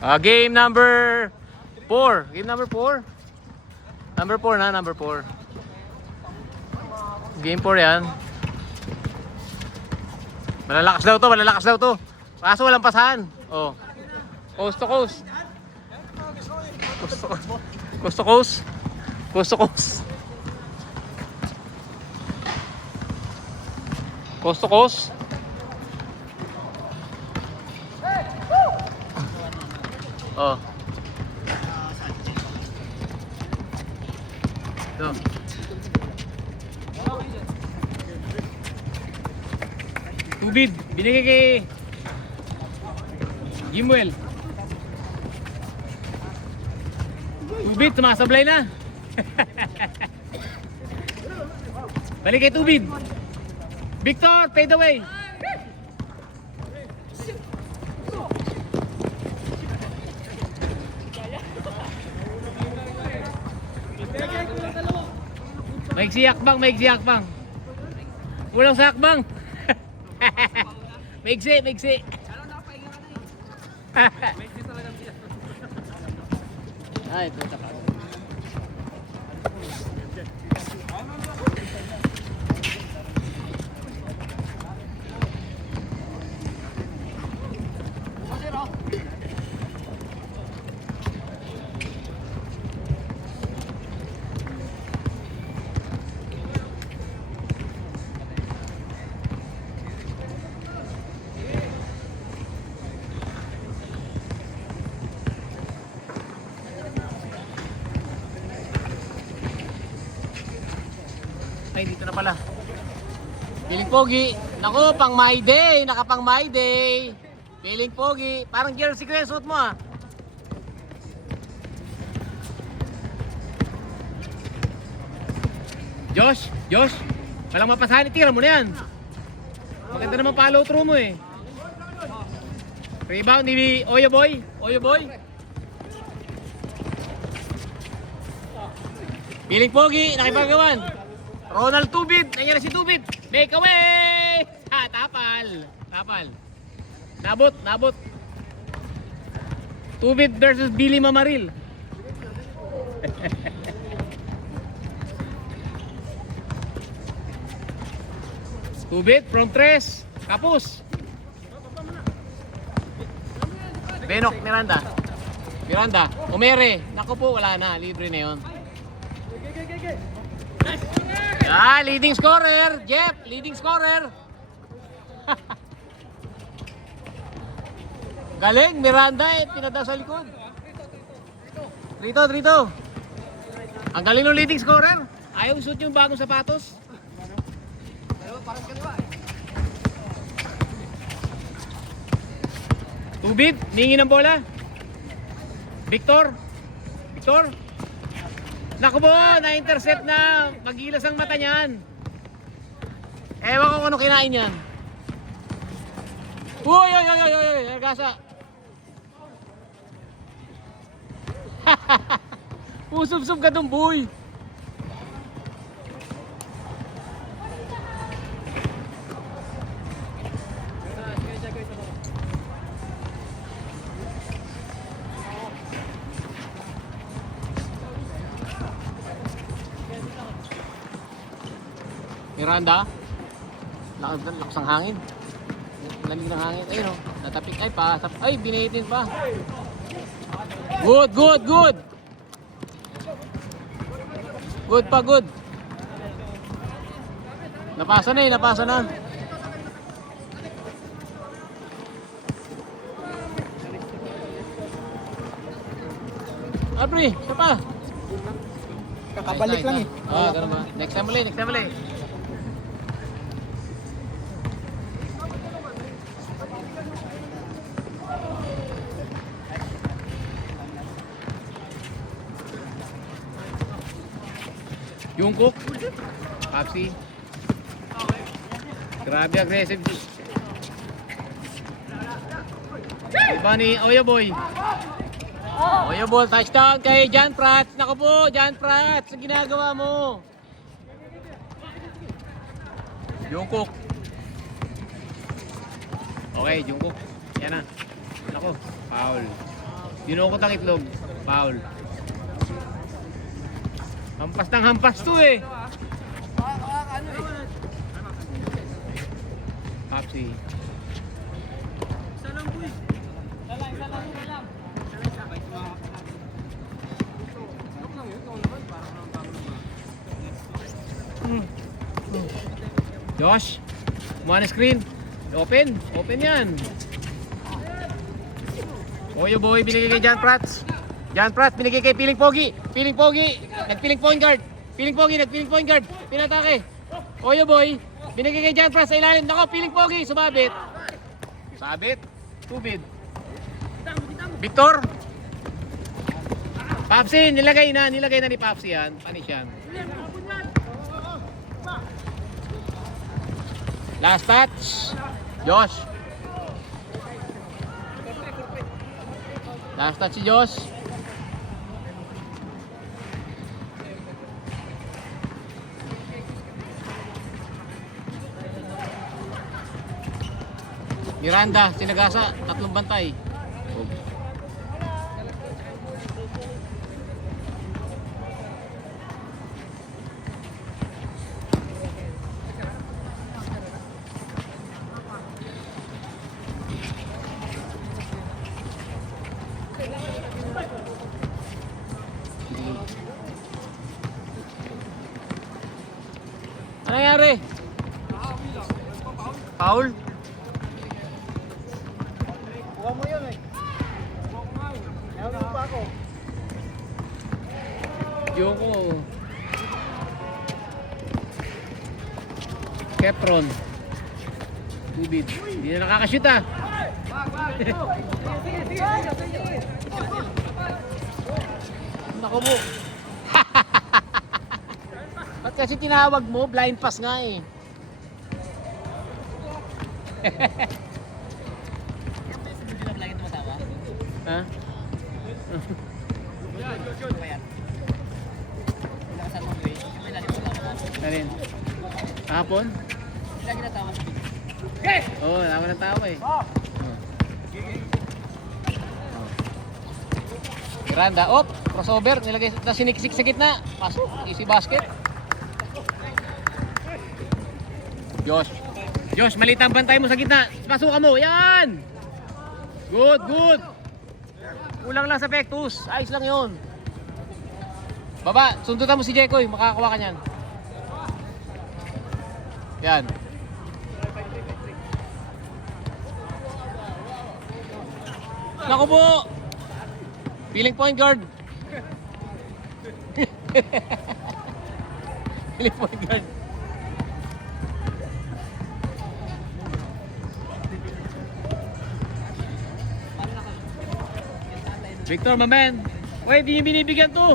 Game number 4. Game number 4. Number 4 na, number 4. Game 4 yan. Malalakas daw to, malalakas daw to. Kaso walang pasahan. Oh. Coast to coast. Coast to coast. Coast to coast. Coast to coast. Coast to coast. Oh. Ito. Tubig, binigay kay Jimuel. Tubig, sumasablay na. Balik kay Tubig. Victor, fade away. Maigsi hakbang, maigsi hakbang. Kulang sa hakbang. Maigsi, maigsi. Ay, ito taka. Ay, dito na pala. Feeling pogi. Naku, pang my day. Nakapang my day. Feeling pogi. Parang jersey ko yung suit mo ah. Josh, Josh. Walang mapasahan. Itira mo na yan. Maganda naman follow through mo eh. Rebound ni Oyo Boy. Oyo Boy. Feeling pogi. Nakipagawan. Ronald Tubid, nangyari si Tubid. Make away! Ha, tapal. Tapal. Nabot, nabot. Tubid versus Billy Mamaril. Tubid from tres. Kapus. Benok, Miranda. Miranda, Umere. Naku po, wala na. Libre na yun. Ah, leading scorer, Jeff, leading scorer. Galing, Miranda eh, pinada sa likod. Rito. Ang galing ng leading scorer. Ayaw suot yung bagong sapatos. Tubig, ningi ng bola. Victor. Naku po, na-intercept na. Magilas ang mata niyan. Ewan ko kung ano kinain yan. Uy, Ergasa. Usub-sub ka dong boy. Miranda, lakas ng hangin. Lamig ng hangin. Ayun o, natapik. Ay, ay, binahitin pa. Good. Good pa, good. Napasa na. Alfred, siya pa. Kakabalik lang eh. Ganun ba? Next time ulit. Jungkook, Papsi. Grabe aggressive. Iba ni Oyo Boy. Oyo Boy, touchdown kay John Prats. Naku po, John Prats, ang ginagawa mo. Jungkook. Okay, Jungkook. Yan na. Naku, foul. Dinukot ang itlog. Foul. Hampas ng hampas to eh. Papsi. Josh, kumuha na screen. Open, open yan. Oyo boy, binigay kay John Prats. John Prats, binigay kay Piling Pogi. Piling Pogi, nagpiling point guard. Piling Pogi, nagpiling point guard. Pinatake. Oyo boy, binigay kay John Prats sa ilalim. Nako, Piling Pogi, sumabit. Sabit, tubid. Victor. Papsi, nilagay na ni Papsi yan. Panis yan. Last touch. Josh. Last touch si Josh. Miranda, Sinagasa, 3 bantay. Ano nangyari? Foul? Huwag mo yun eh. Meron pa ako. Yoko. Kepron. Tubid. Hindi na nakakashoot ah. Naku mo. Ba't kasi tinawag mo? Blind pass nga eh. Ha? Alin? Kahapon? Oo, naman ng tao eh. Miranda, op, crossover, nilagay na siniksik sa gitna. Pasok, easy basket. Josh. Josh, maliit ang bantay mo sa gitna. Pasukan mo, yan! Good, good. Kulang lang sa Pectus. Ayos lang yun. Baba, sundutan mo si Jekoy. Makakakuha ka niyan. Yan. Naku po! Feeling point guard. Feeling point guard. Victor, my man. Uy, di niyo binibigyan to.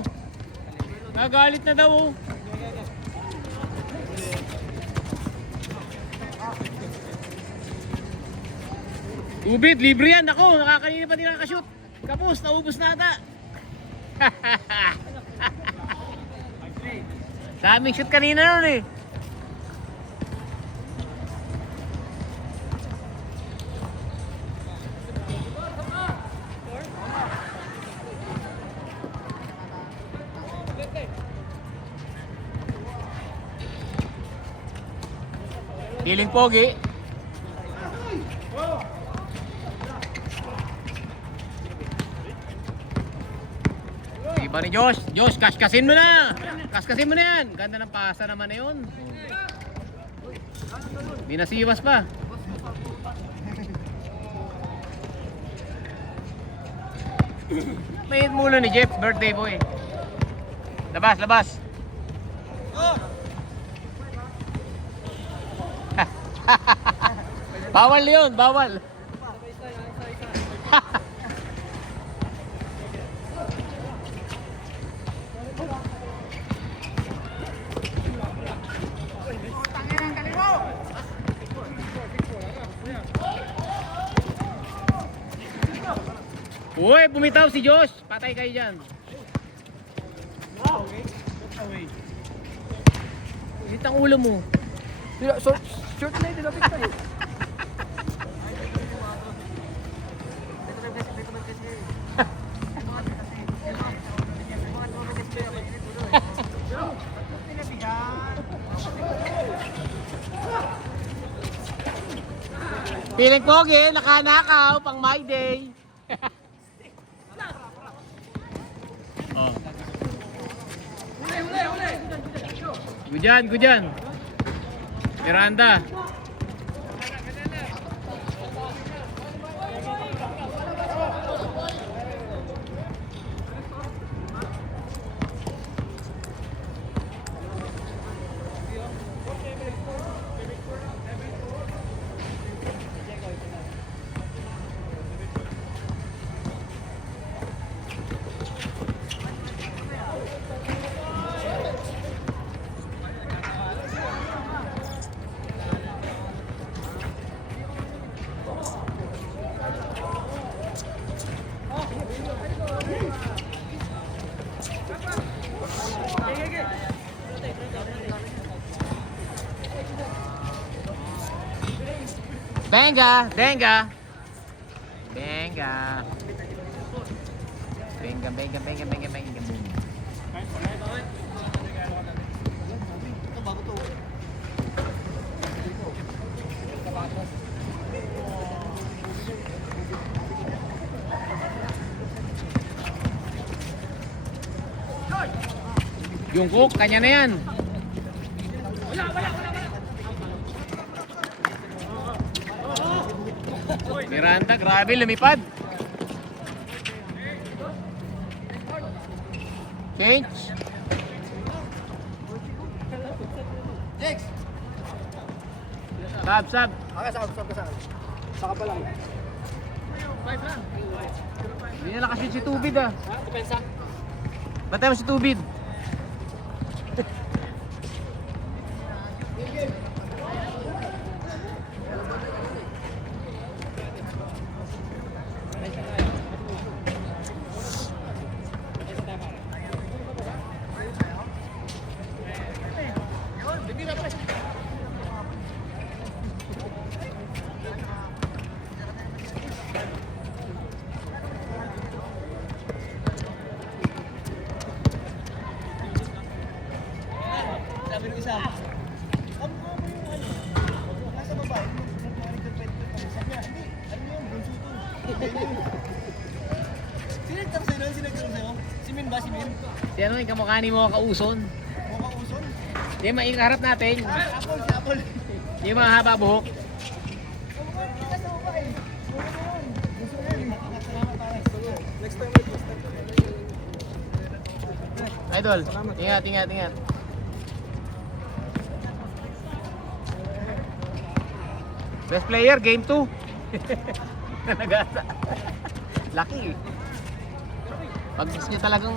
Nagalit na daw. Oh. Tubid, libre yan. Ako, nakakanina pa din nakakashoot. Kapos, naubos na ata. Daming shoot kanina nun eh. Piling Pogi. Iba ni Josh. Josh, kaskasin mo na. Kaskasin mo na yan. Ganda ng pasa naman na yun. Binasiwas pa. May mulo ni Jeff. Birthday boy. Labas, labas. Bawal yun, bawal. Uy, bumitaw si Josh. Patay kayo dyan. Hit ang ulo mo. Short na yung dilapit tayo. Piling pogi, nakanakaw, pang my day. Oh. Good yan. Miranda. Benga. Yung cook, kanya na yan. Miranda, grabe, lumipad. Change. Dex! Sab. Okay, saka ka. Saka pa lang. 5 lang. Hindi na nakashoot si Tubid ah. Depensa? Batay mo si Tubid. Sabi ng isa, kamukha mo yung ano, nasa baba, mag-interpret ko kami. Sabi niya, hindi, ano yun, bunso to. Sinagtap sa'yo? Si Min ba? Si Min? Si ano yung kamukha ni mo kauson? Mukha uson? Di maing harap natin. Si Apple. Yung mga haba buhok. Kamukha yung nasa baba eh. Bunso yun. Bunso yun. Salamat pare. Next time. Idol, ingat. Best player, game 2. Nagasa. Lucky eh. Pag gusto niya talagang...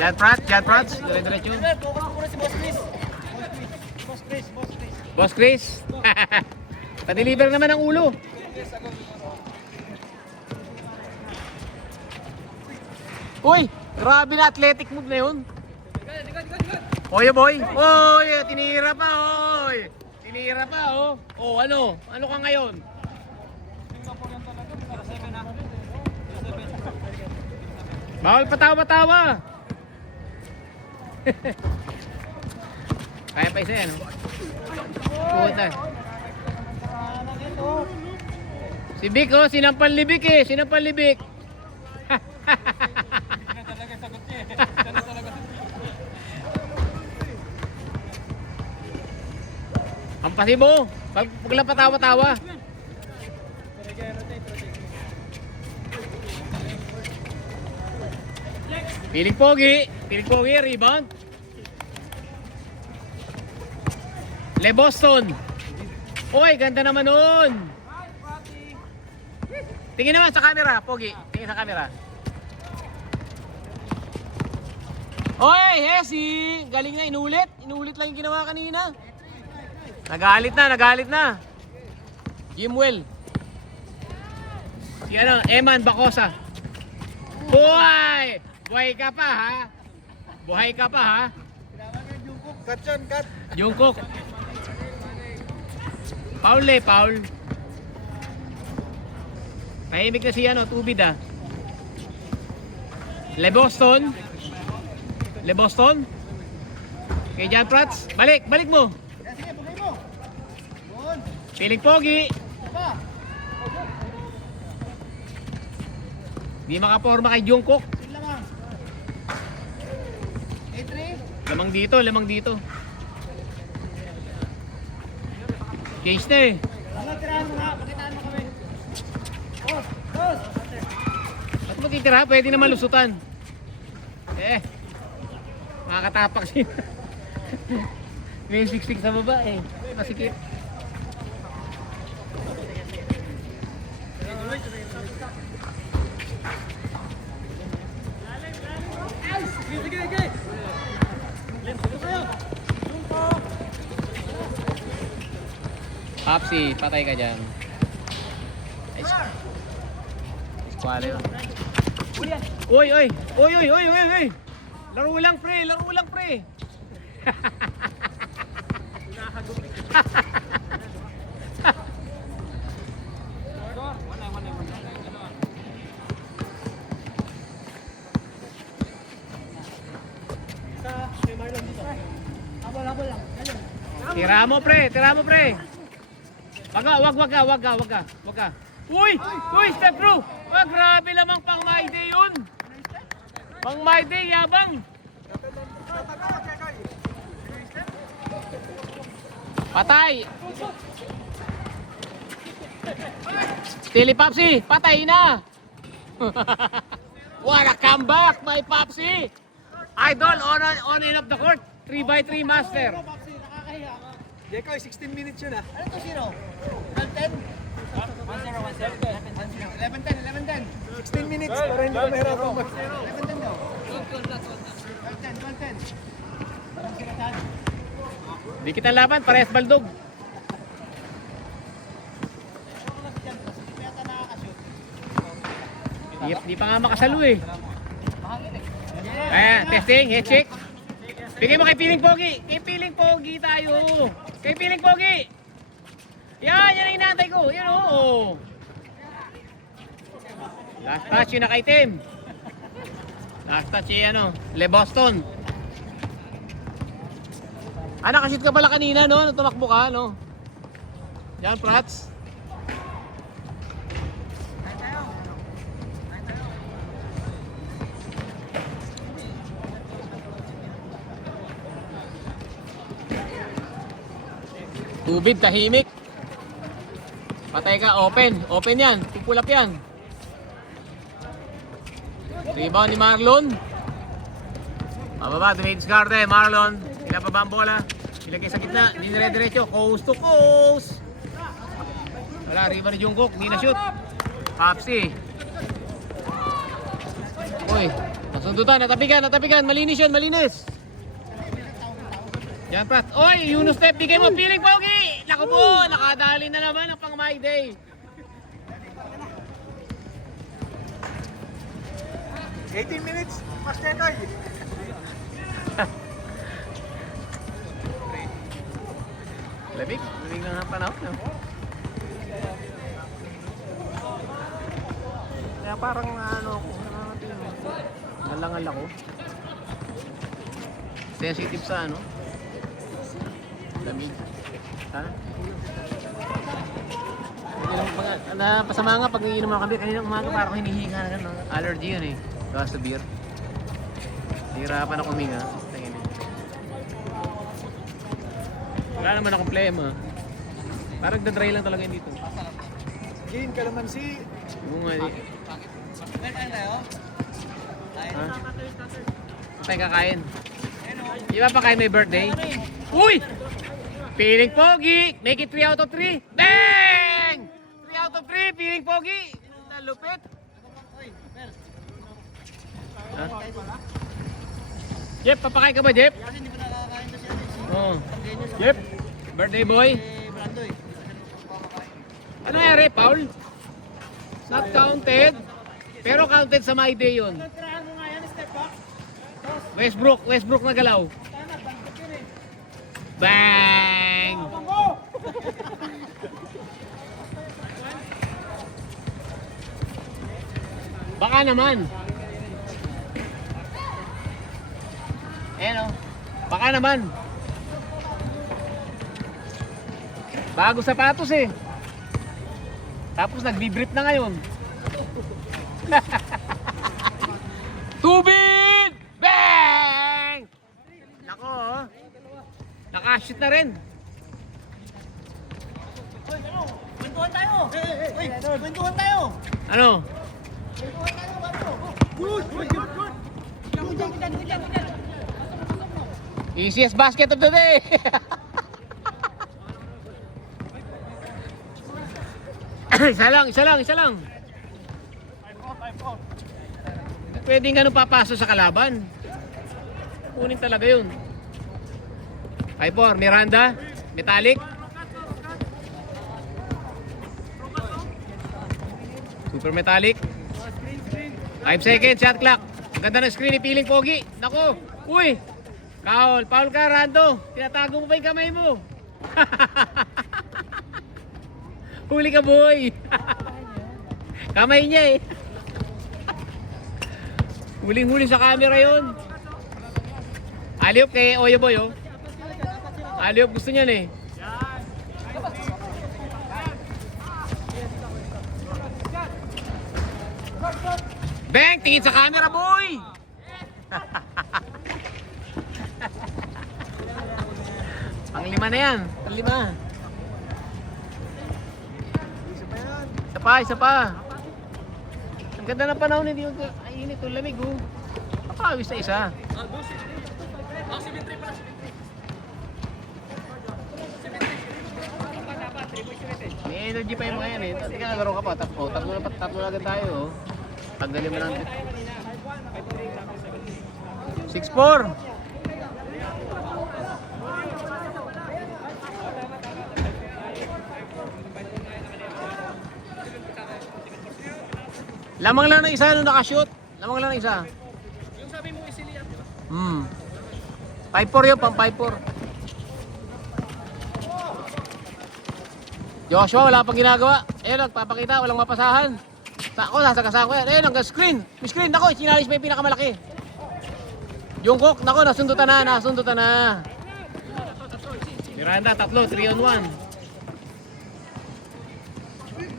Jan Prats, dire-diretso. Kukuha ko na si Boss Chris. Boss Chris. Pa-deliver naman ang ulo. Uy, grabe na athletic move na yun. Oy, boy. Oy, tinira pa, oy. Tinira pa, oh. Oh, ano? Ano ka ngayon? Bawal patawa-tawa. Kaya pa isa yan, oh. Puta. Si Vic, oh, sinampal ni Vic eh. Sinampal ni Vic. Ang pasibo. Pag lang patawa-tawa. Piling pogi, rebound. Le Boston. Oy, ganda naman nun. Tingin naman sa camera, pogi. Tingin sa camera. Oy, Hesi! Galing na, inulit. Inulit lang yung ginawa kanina. Nagalit na. Jimwell. Si ano, Eman Bacosa. Buhay! Buhay ka pa ha? Cut yun, cut. Jungkook. Paul. Mahimik na si ano, Tubid ah. Le Boston. Kay Jan Prats. Balik mo. Piling pogi. Di makaporma kay Jungkook. Lamang. A3. Lamang dito, lamang dito. Case na eh. Ano, tirahan mo nga. Pakitaan mo kami. Boss! Boss! Ba't mo titira? Pwede naman lusutan. Makakatapak siya. May siksik sa baba eh. Masikip. Papsi, patay ka dyan. Squale yun. Uy, uy! Uy, uy, uy, uy, uy! Laro lang pre, laro lang pre! Habol lang. Tira mo pre, tira mo pre! Wag ka. Uy! Uy, step through! Wag, grabe lamang pang my day yun! Pang my day, yabang! Patay! Stili Popsi, patay na! What a comeback, my Popsi! Idol on and off the court, 3x3 master. Papsi, nakakahiya ka. Jekoy, 16 minutes yun ah. Ano to, zero? 12-10? 11-10. 16 minutes para hindi ko mahirapan mag... 11-10 daw. 12-10. Parang sinasad. Di kita laban, parehas baldog. Hindi pa yata nakakashoot. Di pa nga makasalo eh. Mahangin eh. Ayan, testing, head check. Bigay mo kay Piling Pogi. Kay Piling Pogi tayo. Kay Piling Pogi. Yan ang inaantay ko. Yan o. Last touch yung nakaitim. Last touch yung Le Boston. Nakashoot ka pala kanina, no? Nung tumakbo ka, no? Yan, Prats. Tubig, tahimik. Patay ka, open. Open yan. Pupulap yan. Rebound ni Marlon. Mababa, Donates Garden. Marlon. Pinababa ang bola. Ilagay sa gitna. Hindi nire-diretso. Coast to coast. Wala, rebound ni Jungkook. Hindi na shoot. Popsi. Uy. Nasundutan. Natapigan. Malinis yun. Malinis. Yan, Prat. Oy, Yunus step. Bigay mo. Piling Pogi. Naku po. Nakadali na naman ang pang my day. 18 minutes, Mas Jekoy. Lamig na nga panahon. No? Kaya parang nalangal ako. Sensitive sa lamig. Ha? Pasama nga pag iinom ng kape kanina umaga parang hinihinga na gano'n. Allergy yun eh. Gawa sa beer. Hirapan ako huminga. Tingin eh. Wala naman akong plema. Parang nagda-dry lang talaga yun dito. Gin, kalamansi. Oo nga eh. Meron tayo? Ha? Patay kakain. Di ba pa kain may birthday? Uy! Piling Pogi! Make it 3 out of 3! Bang! 3 out of 3! Piling Pogi! Nalupit! Ha? Jeff, papakain ka ba, Jeff? Kasi hindi pa nakakain to siya. Oo. Jeff, birthday boy. Brando eh. Ano nangyari, Paul? Not counted. Pero counted sa my day yun. Tirahan mo nga yan, step back. Westbrook na galaw. Tama, bangkot yun eh. Bang! Bangko! Baka naman. Ayan o. Baka naman. Bago sapatos eh. Tapos nagbi-brief na ngayon. Tubig! Bang! Nako, oh. Nakashoot na rin. Kwentuhan tayo! Uy, kwentuhan tayo! Ano? Kwentuhan tayo, bato! Good! Easiest basket of the day. Isa lang. Pwedeng ganun papasok sa kalaban. Kunin talaga yun. 5-4, Miranda, metallic. Super metallic. 5 seconds, shot clock. Ang ganda ng screen ni Piling Pogi. Nako, uy. Foul ka, Rando. Tinatago mo pa yung kamay mo. Huli ka, boy. Kamay niya eh. Huling-huli sa camera yon. Aliop kay Oyo Boy, oh. Aliop gusto niyan eh. Bang! Tingin sa camera, boy! Pang-lima na yan. Pang-lima. Isa pa. Ang ganda ng panahon, hindi yung ay init, yung lamig, oh. Nakawis na isa. May energy pa yung mga yan eh. Teka, nagaro ka pa. Tatlo na agad tayo, oh. Tanggalin mo lang. 6-4. Lamang lang ng isa nung nakashoot. Lamang lang ng isa. Yung sabi mo isiliap. 5-4 yun, pang 5-4. Joshua, wala pang ginagawa. Ayun, nagpapakita, walang mapasahan. Ako, nasagasahan ko yan. Ayun, hanggang screen. May screen, ako, sinalis pa yung pinakamalaki. Yung cook, nako, nasundutan na. Miranda, 3, 3 on 1.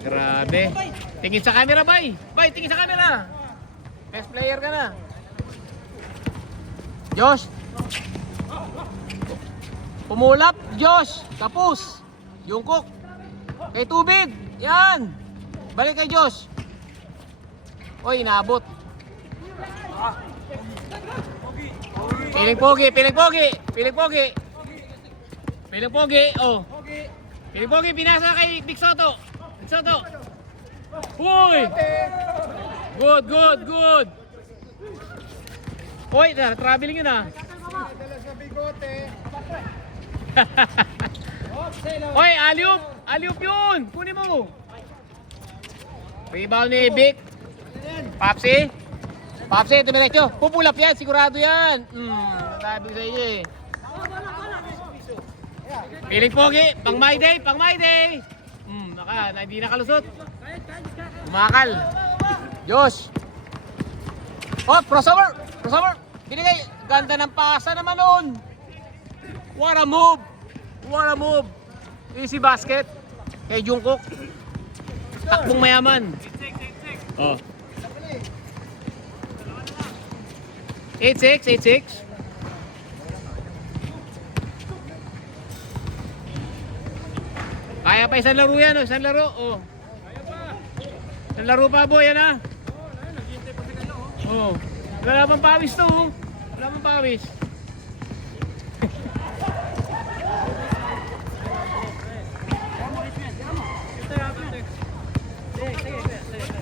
Grabe. Tingin sa camera, bay. Bay, tingin sa camera. Best player ka na. Josh. Pumulap, Josh. Kapus. Yung cook. Kay Tubig. Yan. Balik kay Josh. Oy, inaabot. Piling pogi. Oh. Piling pogi, pinasa kay Big Soto. Uy! Good. Uy, traveling yun ah. Uy, aliup yun. Kunin mo. Rebound ni Vic. Papsi, tumiretso. Pupulap yan, sigurado yan. Sabi ko sa inyo eh. Piling pogi, pang my day. Hindi nakalusot. Umakal. Josh. Oh, crossover. Binigay. Ganda ng pasa naman noon. What a move. Easy basket. Kay Jungkook. Takbong mayaman. Oh. 8-6. Kaya pa isang laro yan, isang laro. Oh. Isang laro pa, boy, yan ah. Oh. Wala pang pawis to, oh. Wala pang pawis.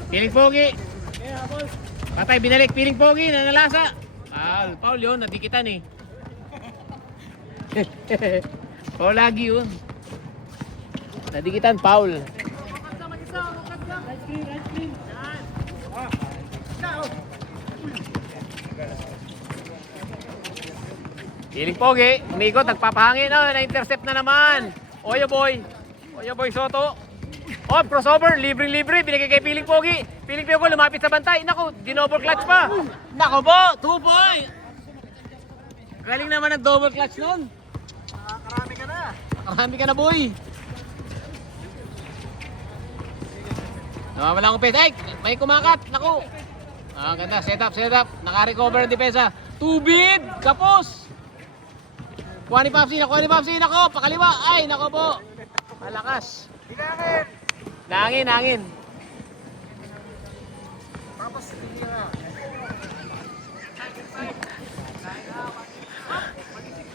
Piling pogi. Patay, binalik. Piling pogi, nanalasa. Paul yun, nadikitan eh. Paul lagi yun. Nadikitan, Paul. Piling pogi, umikot, nagpapahangin. Oh, na-intercept na naman. Oyo boy Soto. Oh, crossover, libre, binigay kay Piling Pogi. Piling Pogi lumapit sa bantay. Naku, dinover clutch pa. Naku po, 2 point. Galing naman ang double clutch nun. Karami ka na. Marami ka na, boy. Nawawala ang pesa. Ay, may kumakat. Naku. Ah, ganda. Set up, set up. Naka-recover ang depensa. Tubig! Kapos! Kuha ni Papsi, nakuha ni Papsi. Nako, pakaliwa. Ay, nako po. Malakas. Hilangin! Nangin, nangin. Tapos, hindi na.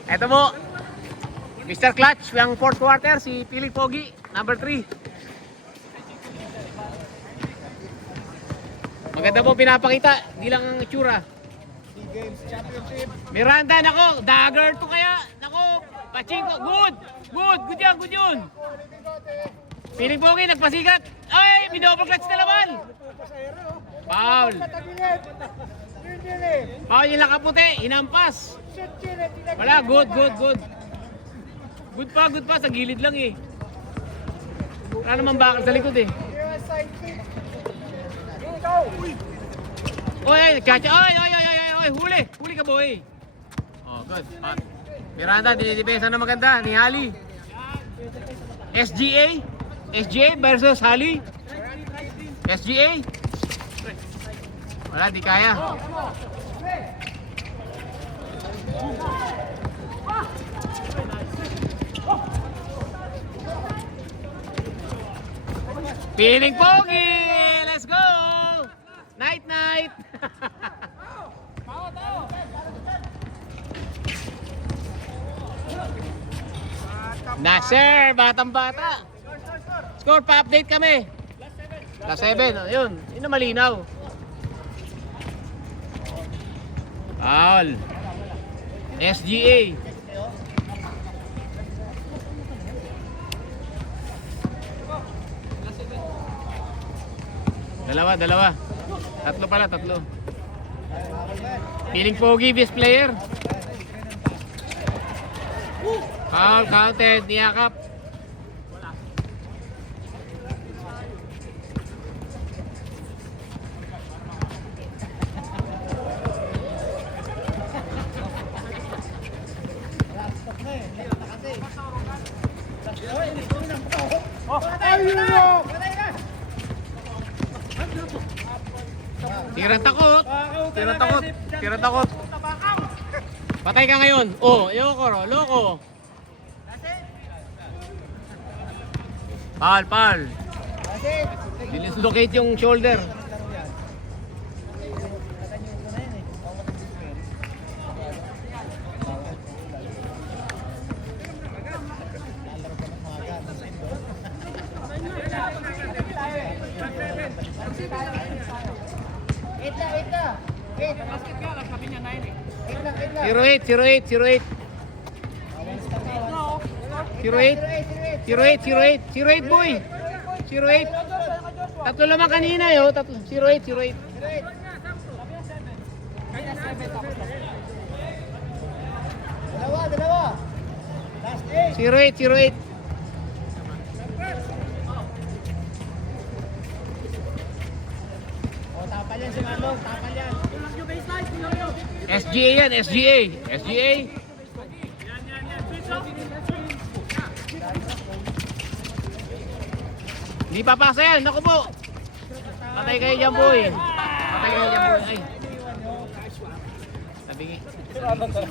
Ito po. Mr. Clutch, yung fourth quarter, si Piling Pogi, number 3. Maganda po pinapakita, hindi lang ang itsura. SEA Games Championship. Miranda, nako, dagger to kaya. Nako, pachinko, good. Good, good yan, good yun. Piling Pogi, nagpasikat. Ay, minouble clutch na naman. Pasahero. Foul. Tagilid. Tagilid. Foul yung nakaputi, hinampas. Shit, chile. Wala, good, good, good. Good pa, sa gilid lang eh. Wala naman bakal sa likod eh. Side kick. Ikaw. Oy, ay, chacha, oy, huli ka boy. Oh, good. Miranda, dinidepensa na maganda ni Hali. SGA versus Hali. SGA. Wala, di kaya. Piling Pogi! Let's go! Night, night! Nasir, batang bata. Score, pa-update kami. Last 7, yun. Yun na malinaw. Foul. SGA. Dalawa. Tatlo pala. Piling Pogi, best player. Foul, counted, niyakap. Tirang takot. Patay ka ngayon. Oh, ayoko, loko. Pal. Dislocate yung shoulder. Zero eight boy. 08. Tatlo naman kanina yo. 08. Dalawa. Last 8. 08. O, tapal yan si Marlon. Tapal yan. SGA yan, SGA. Hindi papasa yan, naku po. Patay kayo dyan, boy. Ay. Tabingi.